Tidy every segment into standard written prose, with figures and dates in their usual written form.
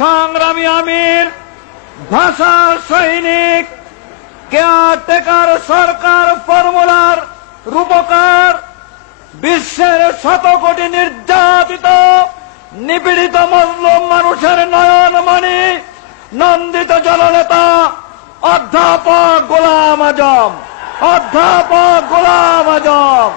সংগ্রামী আমির, ভাষা সৈনিক, কেয়ারটেকার সরকার ফর্মুলার রূপকার, বিশ্বের শত কোটি নির্যাতিত নিপীড়িত মজলুম মানুষের নয়নমণি, নন্দিত জননেতা অধ্যাপক গোলাম আজম, অধ্যাপক গোলাম আজম।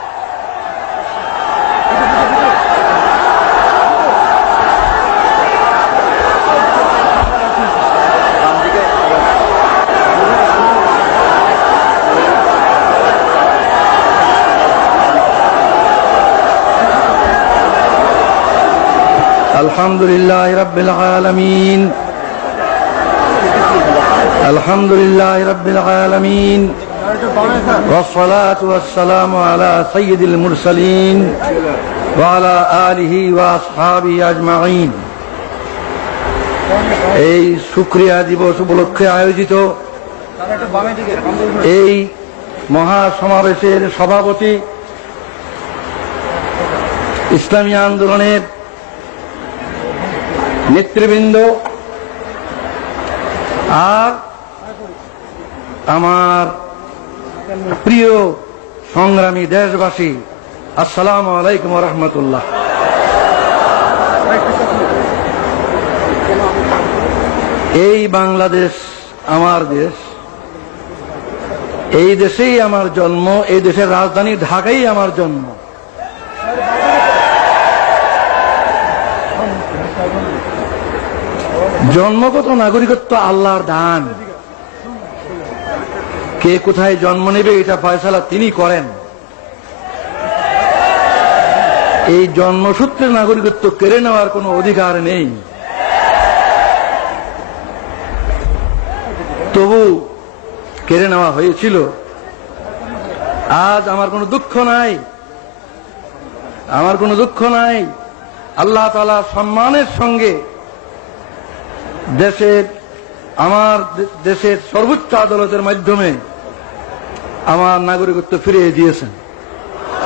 আলহামদুলিল্লাহ রাব্বিল আলামিন, আলহামদুলিল্লাহ রাব্বিল আলামিন, ওয়াসসালাতু ওয়াসসালামু আলা সাইয়্যিদিল মুরসালিন ওয়া আলা আলিহি ওয়া আসহাবিহি আজমাইন। এই শুকরিয়া দিবস উপলক্ষে আয়োজিত এই মহাসমাবেশের সভাপতি, ইসলামী আন্দোলনের নেতৃবৃন্দ, আর আমার প্রিয় সংগ্রামী দেশবাসী, আসসালামু আলাইকুম ওয়া রাহমাতুল্লাহ। এই বাংলাদেশ আমার দেশ, এই দেশেই আমার জন্ম, এই দেশের রাজধানী ঢাকাই আমার জন্ম। জন্মগত নাগরিকত্ব আল্লাহর দান। কে কোথায় জন্ম নেবে এটা ফয়সালা তিনি করেন। এই জন্মসূত্রে নাগরিকত্ব কেড়ে নেওয়ার কোনো অধিকার নেই। তবু কেড়ে নেওয়া হয়েছিল। আজ আমার কোনো দুঃখ নাই, আমার কোনো দুঃখ নাই। আল্লাহ তাআলা সম্মানের সঙ্গে আমার দেশের সর্বোচ্চ আদালতের মাধ্যমে আমার নাগরিকত্ব ফিরিয়ে দিয়েছেন,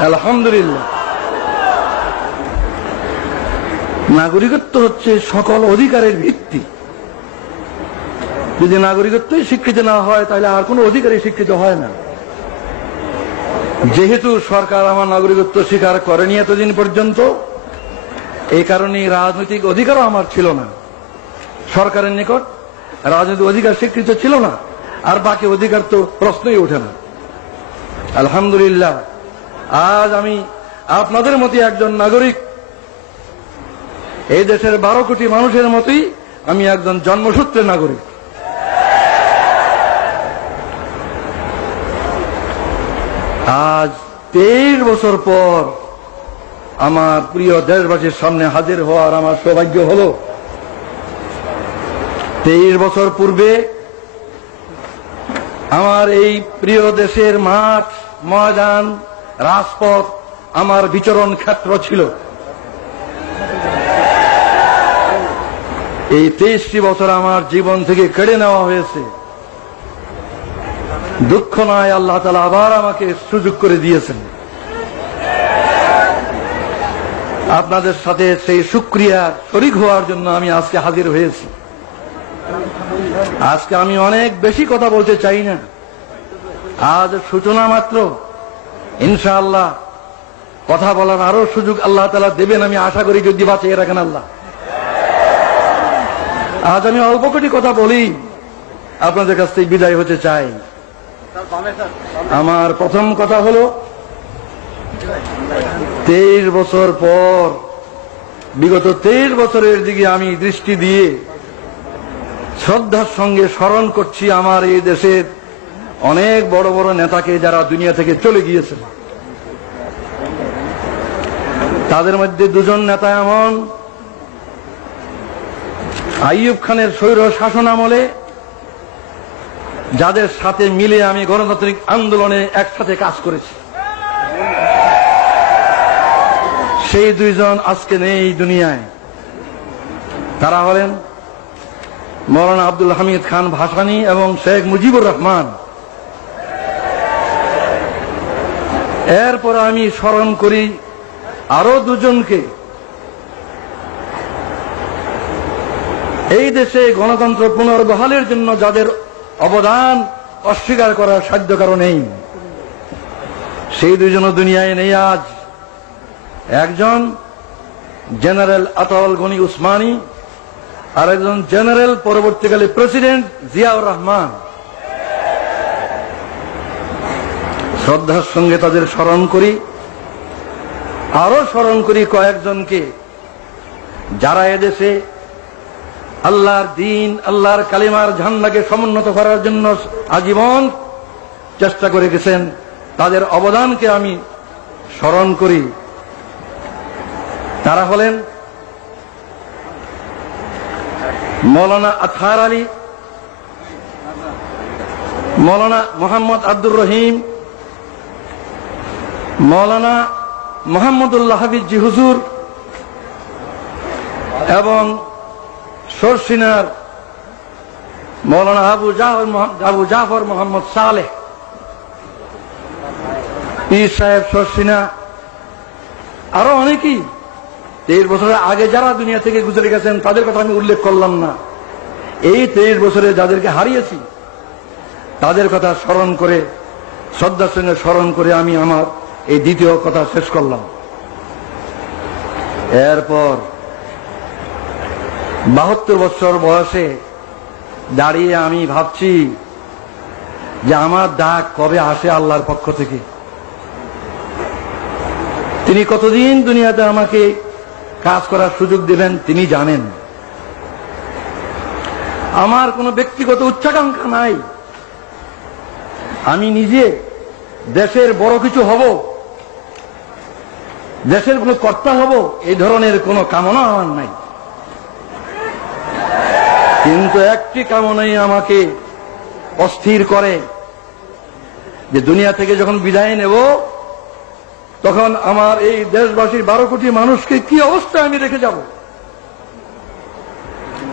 আলহামদুলিল্লাহ। নাগরিকত্ব হচ্ছে সকল অধিকারের ভিত্তি। যদি নাগরিকত্বই স্বীকৃতি না হয় তাহলে আর কোনো অধিকারই স্বীকৃত হয় না। যেহেতু সরকার আমার নাগরিকত্ব স্বীকার করেনি এতদিন পর্যন্ত, এই কারণে রাজনৈতিক অধিকারও আমার ছিল না। সরকারের নিকট রাজনৈতিক অধিকার স্বীকৃত ছিল না, আর বাকি অধিকার তো প্রশ্নই ওঠে না। আলহামদুলিল্লাহ, আজ আমি আপনাদের মতোই একজন নাগরিক। এই দেশের 12 কোটি মানুষের মতোই আমি একজন জন্মসূত্রে নাগরিক। আজ 23 বছর পর আমার প্রিয় দেশবাসীর সামনে হাজির হওয়ার আমার সৌভাগ্য হলো। 23 বছর পূর্বে আমার এই প্রিয় দেশের মাঠ, ময়দান, রাজপথ আমার বিচরণ ক্ষেত্র ছিল। এই 23টি বছর আমার জীবন থেকে কেড়ে নেওয়া হয়েছে। দুঃখ নয়, আল্লাহ তাআলা আবার আমাকে সুযোগ করে দিয়েছেন। আপনাদের সাথে সেই শুকরিয়া শরীক হওয়ার জন্য আমি আজকে হাজির হয়েছি। আজকে আমি অনেক বেশি কথা বলতে চাই না। আজ সূচনা মাত্র, ইনশাআল্লাহ কথা বলার আরো সুযোগ আল্লাহ তাআলা দেবেন, আমি আশা করি, যদি বাঁচিয়ে রাখেন আল্লাহ। আজ আমি অল্প কটি কথা বলি, আপনাদের কাছ থেকে বিদায় হতে চাই। আমার প্রথম কথা হলো, 23 বছর পর, বিগত 23 বছরের দিকে আমি দৃষ্টি দিয়ে শ্রদ্ধার সঙ্গে স্মরণ করছি আমার এই দেশের অনেক বড় বড় নেতাকে, যারা দুনিয়া থেকে চলে গিয়েছেন। তাদের মধ্যে 2জন নেতা এমন, আইয়ুব খানের স্বৈর শাসন আমলে যাদের সাথে মিলে আমি গণতান্ত্রিক আন্দোলনে একসাথে কাজ করেছি। সেই 2 জন আজকে নেই দুনিয়ায়। তারা হলেন মৌলানা আব্দুল হামিদ খান ভাসানী এবং শেখ মুজিবুর রহমান। এরপর আমি স্মরণ করি আরো 2 জনকে। এই দেশে গণতন্ত্র পুনর্বহালের জন্য যাদের অবদান অস্বীকার করার সাধ্য কারো নেই, সেই দুইজনও দুনিয়ায় নেই আজ। একজন জেনারেল আতাউল গনি উসমানী, আর একজন জেনারেল পরবর্তীকালে প্রেসিডেন্ট জিয়াউর রহমান। শ্রদ্ধার সঙ্গে তাদের স্মরণ করি। আরো স্মরণ করি কয়েকজনকে যারা এদেশে আল্লাহর দ্বীন, আল্লাহর কালিমার ঝান্ডাকে সমুন্নত করার জন্য আজীবন চেষ্টা করে গেছেন। তাদের অবদানকে আমি স্মরণ করি। তারা হলেন মৌলানা আতহার আলী, মৌলানা মোহাম্মদ আব্দুর রহিম, মৌলানা মোহাম্মদুল্লাহ হাফিজি হুজুর এবং সরসিনার মৌলানা আবু জাফর মোহাম্মদ সালেহ, পীর সাহেব সরসিনা, আরো অনেকেই 23 বছরের আগে যারা দুনিয়া থেকে গুজরে গেছেন তাদের কথা আমি উল্লেখ করলাম না। এই 23 বছরে যাদেরকে হারিয়েছি তাদের কথা স্মরণ করে, শ্রদ্ধার সঙ্গে স্মরণ করে আমি আমার এই দ্বিতীয় কথা শেষ করলাম। এরপর 72 বছর বয়সে দাঁড়িয়ে আমি ভাবছি যে আমার ডাক কবে আসে আল্লাহর পক্ষ থেকে। তিনি কতদিন দুনিয়াতে আমাকে কাজ করার সুযোগ দেবেন তিনি জানেন। আমার কোনো ব্যক্তিগত উচ্চাকাঙ্ক্ষা নাই। আমি নিজে দেশের বড় কিছু হব, দেশের কোনো কর্তা হব, এই ধরনের কোনো কামনা আমার নাই। কিন্তু একটি কামনাই আমাকে অস্থির করে যে দুনিয়া থেকে যখন বিদায় নেব তখন আমার এই দেশবাসীর 12 কোটি মানুষকে কি অবস্থায় আমি রেখে যাব।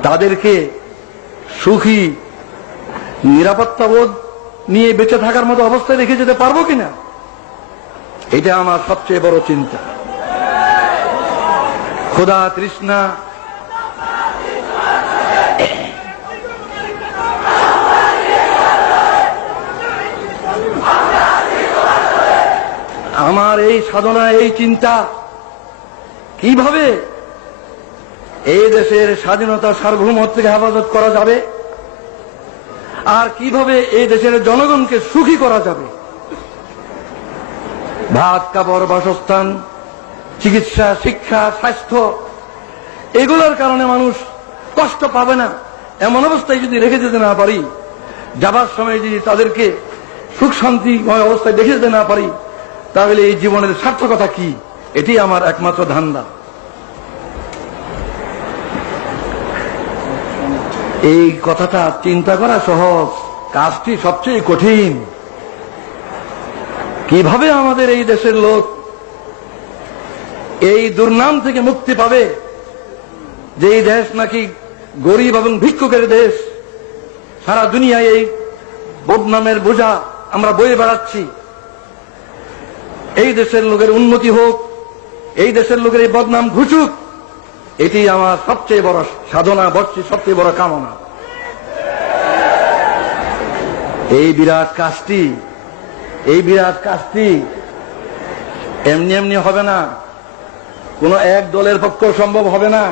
তাদেরকে সুখী নিরাপত্তাবোধ নিয়ে বেঁচে থাকার মতো অবস্থায় রেখে যেতে পারবো কিনা, এটা আমার সবচেয়ে বড় চিন্তা। ক্ষুধা তৃষ্ণা আমার এই সাধনা, এই চিন্তা কিভাবে এই দেশের স্বাধীনতা সার্বভৌমত্ব থেকে হেফাজত করা যাবে আর কিভাবে এই দেশের জনগণকে সুখী করা যাবে। ভাত, কাপড়, বাসস্থান, চিকিৎসা, শিক্ষা, স্বাস্থ্য, এগুলোর কারণে মানুষ কষ্ট পাবে না এমন অবস্থায় যদি রেখে যেতে না পারি, যাবার সময় যদি তাদেরকে সুখ শান্তিময় অবস্থায় দেখে যেতে না পারি, তাহলে এই জীবনের সার্থকতা কি? এটি আমার একমাত্র ধান্দা। এই কথাটা চিন্তা করা সহজ, কাজটি সবচেয়ে কঠিন। কিভাবে আমাদের এই দেশের লোক এই দুর্নাম থেকে মুক্তি পাবে যে এই দেশ নাকি গরিব এবং ভিক্ষুকের দেশ। সারা দুনিয়ায় এই বদনামের বোঝা আমরা বয়ে বেড়াচ্ছি। এই দেশের লোকের উন্নতি হোক, এই দেশের লোকের এই বদনাম ঘুচুক, এটি আমার সবচেয়ে বড় সাধনা, সবচেয়ে বড় কামনা। এই বিরাট কাজটি এমনি এমনি হবে না, কোন এক দলের পক্ষে সম্ভব হবে না,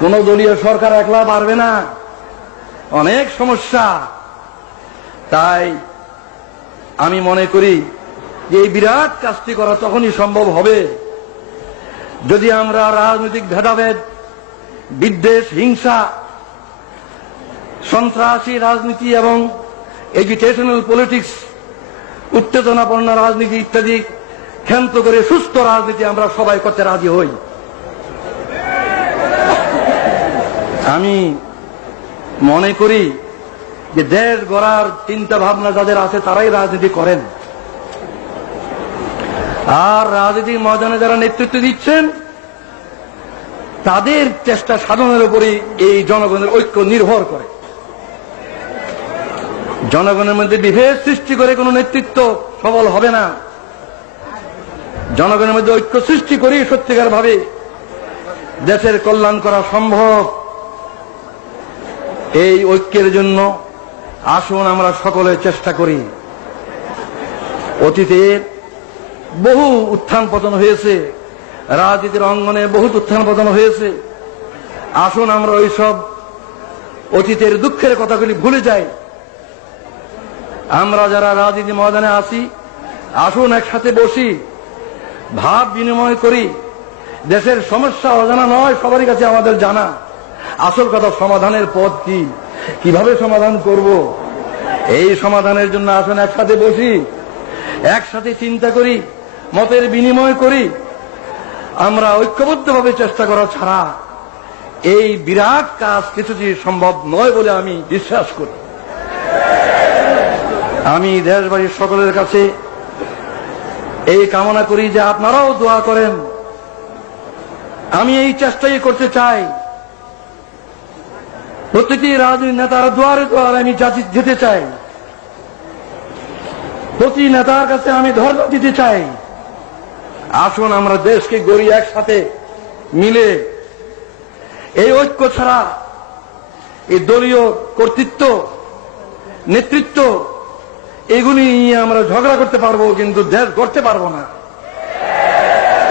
কোন দলীয় সরকার একলা পারবে না, অনেক সমস্যা। তাই আমি মনে করি যে এই বিরাট কাজটি করা তখনই সম্ভব হবে যদি আমরা রাজনৈতিক ভেদাভেদ, বিদ্বেষ, হিংসা, সন্ত্রাসী রাজনীতি এবং এজিটেশনাল পলিটিক্স, উত্তেজনাপূর্ণ রাজনীতি ইত্যাদি ক্ষান্ত করে সুস্থ রাজনীতি আমরা সবাই করতে রাজি হই। আমি মনে করি যে দেশ গড়ার চিন্তা ভাবনা যাদের আছে তারাই রাজনীতি করেন, আর রাজনীতির ময়দানে যারা নেতৃত্ব দিচ্ছেন তাদের চেষ্টা সাধনের উপরই এই জনগণের ঐক্য নির্ভর করে। জনগণের মধ্যে বিভেদ সৃষ্টি করে কোন নেতৃত্ব সফল হবে না। জনগণের মধ্যে ঐক্য সৃষ্টি করেই সত্যিকার ভাবে দেশের কল্যাণ করা সম্ভব। এই ঐক্যের জন্য আসুন আমরা সকলে চেষ্টা করি। অতীতের বহু উত্থান পতন হয়েছে, রাজনীতির অঙ্গনে বহুত উত্থান পতন হয়েছে। আসুন আমরা ওইসব অতীতের দুঃখের কথাগুলি ভুলে যাই। আমরা যারা রাজনীতি ময়দানে আছি, আসুন একসাথে বসি, ভাব বিনিময় করি। দেশের সমস্যা অজানা নয়, সবারই কাছে আমাদের জানা। আসল কথা সমাধানের পথ কি, কিভাবে সমাধান করব, এই সমাধানের জন্য আসুন একসাথে বসি, একসাথে চিন্তা করি, মতের বিনিময় করি। আমরা ঐক্যবদ্ধভাবে চেষ্টা করা ছাড়া এই বিরাট কাজ কিছুটি সম্ভব নয় বলে আমি বিশ্বাস করি। আমি দেশবাসীর সকলের কাছে এই কামনা করি যে আপনারাও দোয়া করেন। আমি এই চেষ্টাই করতে চাই, প্রতিটি রাজনৈতিক নেতার দুয়ারে দুয়ারে আমি যেতে চাই, প্রতি নেতার কাছে আমি ধর্ম দিতে চাই। আসুন আমরা দেশকে গড়ি একসাথে মিলে। এই ঐক্য ছাড়া এই দলীয় কর্তৃত্ব, নেতৃত্ব, এগুলি নিয়ে আমরা ঝগড়া করতে পারবো, কিন্তু দেশ গড়তে পারবো না।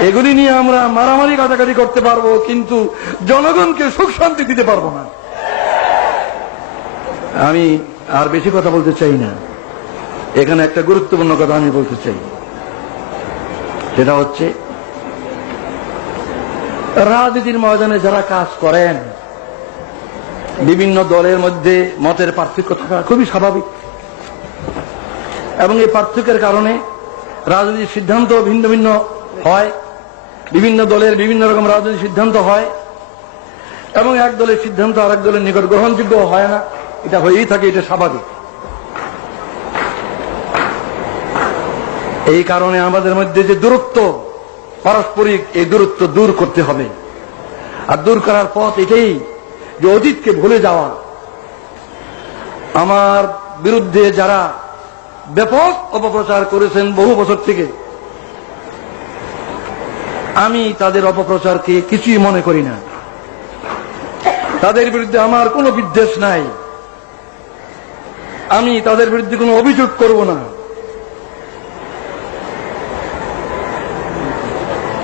এগুলি নিয়ে আমরা মারামারি কাটাকাটি করতে পারবো, কিন্তু জনগণকে সুখ শান্তি দিতে পারবো না। আমি আর বেশি কথা বলতে চাই না। এখানে একটা গুরুত্বপূর্ণ কথা আমি বলতে চাই, সেটা হচ্ছে রাজনীতির ময়দানে যারা কাজ করেন, বিভিন্ন দলের মধ্যে মতের পার্থক্য থাকা খুবই স্বাভাবিক, এবং এই পার্থক্যের কারণে রাজনৈতিক সিদ্ধান্ত ভিন্ন ভিন্ন হয়। বিভিন্ন দলের বিভিন্ন রকম রাজনৈতিক সিদ্ধান্ত হয়, এবং এক দলের সিদ্ধান্ত আরেক দলের নিকট গ্রহণযোগ্য হয় না। এটা হয়েই থাকে, এটা স্বাভাবিক। এই কারণে আমাদের মধ্যে যে দূরত্ব পারস্পরিক, এই দূরত্ব দূর করতে হবে। আর দূর করার পথ এটাই যে অতীতকে ভুলে যাওয়া। আমার বিরুদ্ধে যারা ব্যাপক অপপ্রচার করেছেন বহু বছর থেকে, আমি তাদের অপপ্রচারকে কিছুই মনে করি না। তাদের বিরুদ্ধে আমার কোনো বিদ্বেষ নাই, আমি তাদের বিরুদ্ধে কোনো অভিযোগ করব না।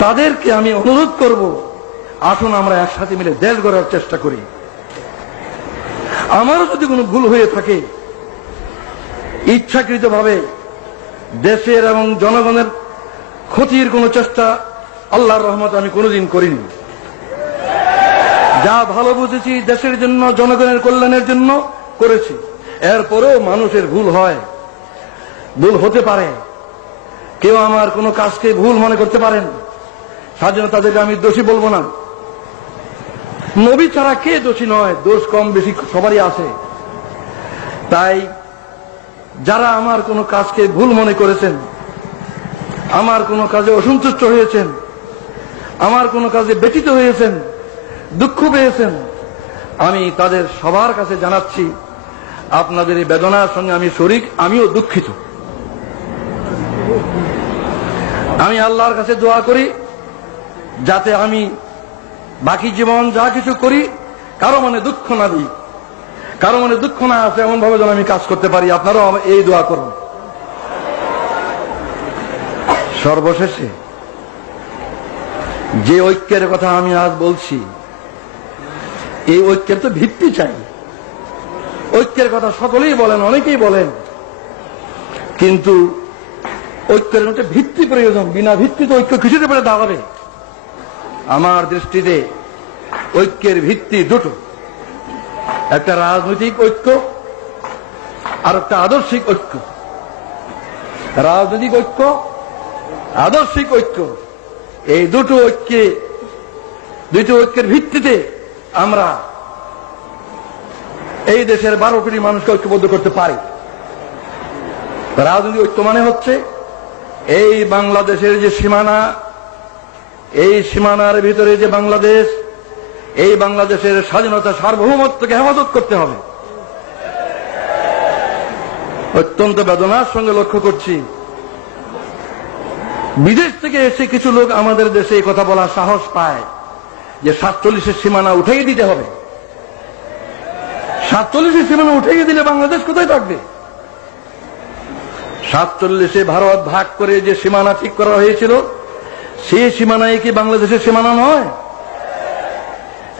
তাদেরকে আমি অনুরোধ করব, আসুন আমরা একসাথে মিলে দেশ গড়ার চেষ্টা করি। আমারও যদি কোনো ভুল হয়ে থাকে, ইচ্ছাকৃতভাবে দেশের এবং জনগণের ক্ষতির কোনো চেষ্টা আল্লাহর রহমতে আমি কোনোদিন করিনি। যা ভালো বুঝেছি দেশের জন্য, জনগণের কল্যাণের জন্য করেছি। এরপরেও মানুষের ভুল হয়, ভুল হতে পারে। কেউ আমার কোনো কাজকে ভুল মনে করতে পারেন, সাধারণত তাদেরকে আমি দোষী বলবো না। নবী ছাড়া কে দোষী নয়? দোষ কম বেশি সবারই আছে। তাই যারা আমার কোনো কাজকে ভুল মনে করেছেন, আমার কোনো কাজে অসন্তুষ্ট হয়েছেন, আমার কোনো কাজে ব্যথিত হয়েছেন, দুঃখ পেয়েছেন, আমি তাদের সবার কাছে জানাচ্ছি, আপনাদের এই বেদনার সঙ্গে আমি শরীক, আমিও দুঃখিত। আমি আল্লাহর কাছে দোয়া করি যাতে আমি বাকি জীবন যা কিছু করি কারো মনে দুঃখ না দিই, কারো মনে দুঃখ না আসে এমন ভাবে যেন আমি কাজ করতে পারি। আপনারাও এই দোয়া করুন। সর্বশেষে যে ঐক্যের কথা আমি আজ বলছি, এই ঐক্যের তো ভিত্তি চাই। ঐক্যের কথা সকলেই বলেন, অনেকেই বলেন, কিন্তু ঐক্যের মধ্যে ভিত্তি প্রয়োজন। বিনা ভিত্তিতে ঐক্য কিছুতে পেরে দাঁড়াবে। আমার দৃষ্টিতে ঐক্যের ভিত্তি দুটো, একটা রাজনৈতিক ঐক্য আর একটা আদর্শিক ঐক্য। রাজনৈতিক ঐক্য, আদর্শিক ঐক্য, এই দুটো ঐক্যের ভিত্তিতে আমরা এই দেশের 12 কোটি মানুষকে ঐক্যবদ্ধ করতে পারি। রাজনৈতিক ঐক্য মানে হচ্ছে এই বাংলাদেশের যে সীমানা, এই সীমানার ভিতরে যে বাংলাদেশ, এই বাংলাদেশের স্বাধীনতা, সার্বভৌমত্বকে হেফাজত করতে হবে। অত্যন্ত বেদনার সঙ্গে লক্ষ্য করছি, বিদেশ থেকে এসে কিছু লোক আমাদের দেশে এই কথা বলার সাহস পায় যে 47-এর সীমানা উঠিয়ে দিতে হবে। 47 সীমানা উঠে দিলে বাংলাদেশ কোথায় থাকবে? 47 ভারত ভাগ করে যে সীমানা ঠিক করা হয়েছিল, সেই সীমানায় কি বাংলাদেশের সীমানা নয়?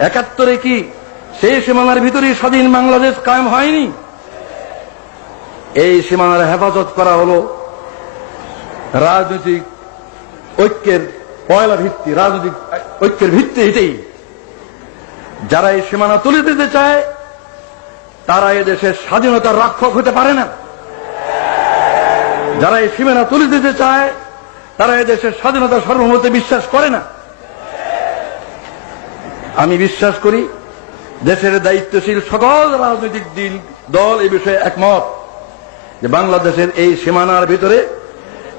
71 কি সেই সীমানার ভিতরে স্বাধীন বাংলাদেশ কায়েম হয়নি? এই সীমানার হেফাজত করা হলো রাজনৈতিক ঐক্যের পয়লা ভিত্তি, রাজনৈতিক ঐক্যের ভিত্তি। এটাই যারা এই সীমানা তুলে দিতে চায় তারা এদেশের স্বাধীনতার রক্ষক হতে পারে না। যারা এই সীমানা তুলে দিতে চায় তারা এদেশের স্বাধীনতা সার্বভৌমত্বে বিশ্বাস করে না। আমি বিশ্বাস করি দেশের দায়িত্বশীল সকল রাজনৈতিক দল এই বিষয়ে একমত যে বাংলাদেশের এই সীমানার ভিতরে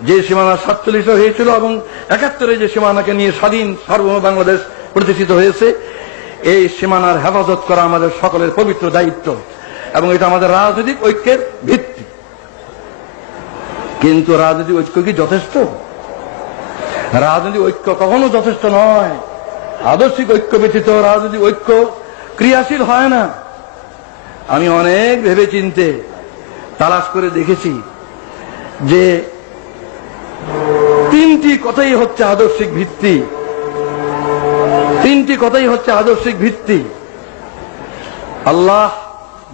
যে সীমানা 47 হয়েছিল এবং 71 যে সীমানাকে নিয়ে স্বাধীন সার্বভৌম বাংলাদেশ প্রতিষ্ঠিত হয়েছে, এই সীমানার হেফাজত করা আমাদের সকলের পবিত্র দায়িত্ব এবং এটা আমাদের রাজনৈতিক ঐক্যের ভিত্তি। কিন্তু রাজনৈতিক ঐক্য কি যথেষ্ট? রাজনৈতিক ঐক্য কখনো যথেষ্ট নয়। আদর্শিক ঐক্য ব্যতীত রাজনৈতিক ঐক্য ক্রিয়াশীল হয় না। আমি অনেক ভেবে চিন্তে তালাশ করে দেখেছি যে 3টি কথাই হচ্ছে আদর্শিক ভিত্তি। 3টি কথাই হচ্ছে আদর্শিক ভিত্তি। আল্লাহ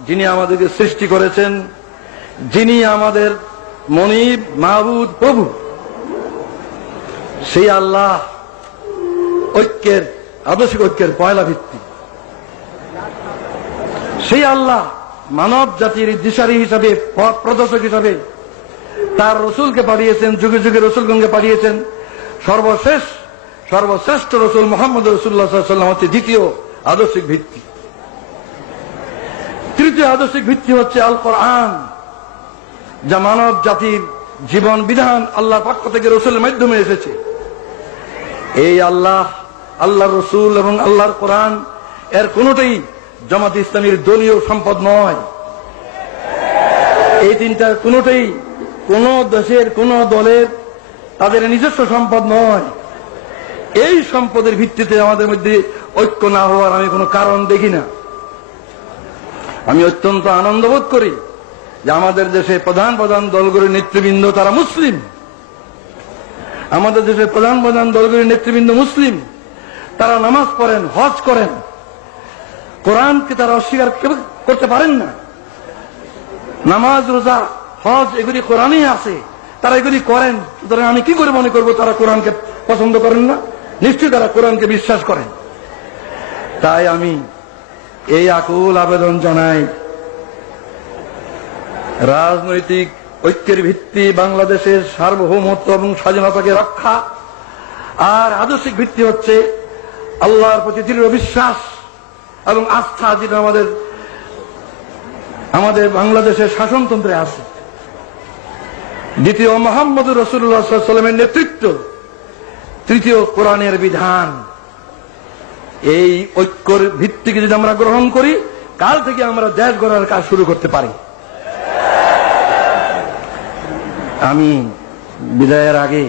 যিনি আমাদেরকে সৃষ্টি করেছেন, যিনি আমাদের মনিব, মাহবুদ, প্রভু, সেই আল্লাহ ঐক্যের, আদর্শিক ঐক্যের পয়লা ভিত্তি। সেই আল্লাহ মানব জাতির দিশারি হিসাবে, পথ প্রদর্শক হিসাবে তার রসুলকে পাঠিয়েছেন, যুগে যুগে রসুলগণকে পাঠিয়েছেন। সর্বশ্রেষ্ঠ রসুল মুহাম্মদ রাসূলুল্লাহ সাল্লাল্লাহু আলাইহি ওয়াসাল্লাম হচ্ছে দ্বিতীয় আদর্শিক ভিত্তি। তৃতীয় আদর্শিক ভিত্তি হচ্ছে আল কোরআন, যা মানব জাতির জীবন বিধান আল্লাহর পক্ষ থেকে রসুলের মাধ্যমে এসেছে। এই আল্লাহ, আল্লাহর রসুল এবং আল্লাহর কোরআন এর কোনটাই জামাত ইসলামীর দলীয় সম্পদ নয়। এই তিনটার কোনটাই কোন দেশের কোন দলের তাদের নিজস্ব সম্পদ নয়। এই সম্পদের ভিত্তিতে আমাদের মধ্যে ঐক্য না হওয়ার আমি কোনো কারণ দেখি না। আমি অত্যন্ত আনন্দ বোধ করি যে আমাদের দেশে প্রধান প্রধান দলগুলির নেতৃবৃন্দ তারা মুসলিম। আমাদের দেশের প্রধান প্রধান দলগুলির নেতৃবৃন্দ মুসলিম। তারা নামাজ পড়েন, হজ করেন, কোরআনকে তারা অস্বীকার করতে পারেন না। নামাজ, রোজা, হজ এগুলি কোরআনই আছে, তারা এগুলি করেন। সুতরাং আমি কি করে মনে করবো তারা কোরআনকে পছন্দ করেন না? নিশ্চয়ই তারা কোরআনকে বিশ্বাস করেন। তাই আমি এই আকুল আবেদন জানাই, রাজনৈতিক ঐক্যের ভিত্তি বাংলাদেশের সার্বভৌমত্ব এবং স্বাধীনতাকে রক্ষা, আর আদর্শিক ভিত্তি হচ্ছে আল্লাহর প্রতি দৃঢ় বিশ্বাস এবং আস্থা, যেটা আমাদের বাংলাদেশের শাসনতন্ত্রে আছে। দ্বিতীয় মুহাম্মদ রাসূলুল্লাহ সাল্লাল্লাহু আলাইহি ওয়াসাল্লামের নেতৃত্ব, তৃতীয় কোরআনের বিধান। এই ঐক্যর ভিত্তিকে যদি আমরা গ্রহণ করি, কাল থেকে আমরা দেশ গড়ার কাজ শুরু করতে পারি। আমি বিদায়ের আগে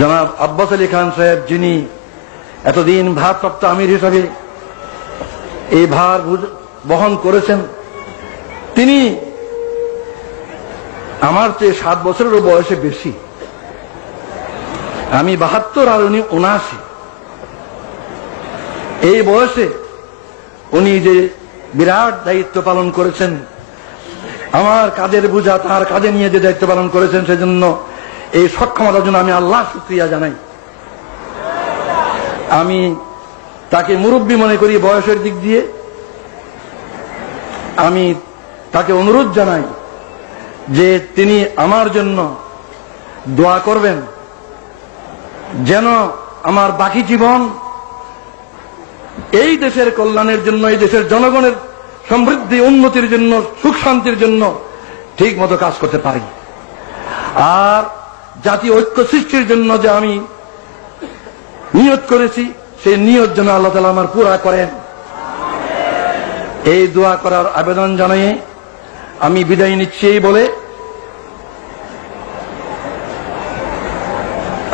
জনাব আব্বাস আলী খান সাহেব, যিনি এতদিন ভারপ্রাপ্ত আমির হিসাবে এই ভার বহন করেছেন, তিনি আমার চেয়ে 7 বছরেরও বয়সে বেশি। আমি 72 আর উনি 79। এই বয়সে উনি যে বিরাট দায়িত্ব পালন করেছেন, আমার কাঁধের বোঝা তার কাঁধে নিয়ে যে দায়িত্ব পালন করেছেন, সেজন্য এই সক্ষমতার জন্য আমি আল্লাহ শুকরিয়া জানাই। আমি তাকে মুরব্বী মনে করি বয়সের দিক দিয়ে। আমি তাকে অনুরোধ জানাই যে তিনি আমার জন্য দোয়া করবেন, যেন আমার বাকি জীবন এই দেশের কল্যাণের জন্য, এই দেশের জনগণের সমৃদ্ধি উন্নতির জন্য, সুখ শান্তির জন্য ঠিক মতো কাজ করতে পারি। আর জাতীয় ঐক্য সৃষ্টির জন্য যে আমি নিয়ত করেছি, সেই নিয়ত যেন আল্লাহ তাআলা আমার পুরা করেন, এই দোয়া করার আবেদন জানিয়ে আমি বিদায় নিচ্ছি। এই বলে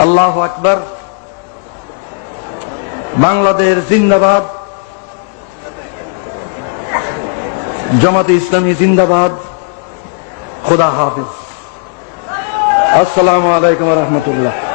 আল্লাহু আকবার, বাংলাদেশ জিন্দাবাদ, জামাতে ইসলামী জিন্দাবাদ। খোদা হাফিজ। আসসালামু আলাইকুম ওয়া রাহমাতুল্লাহ।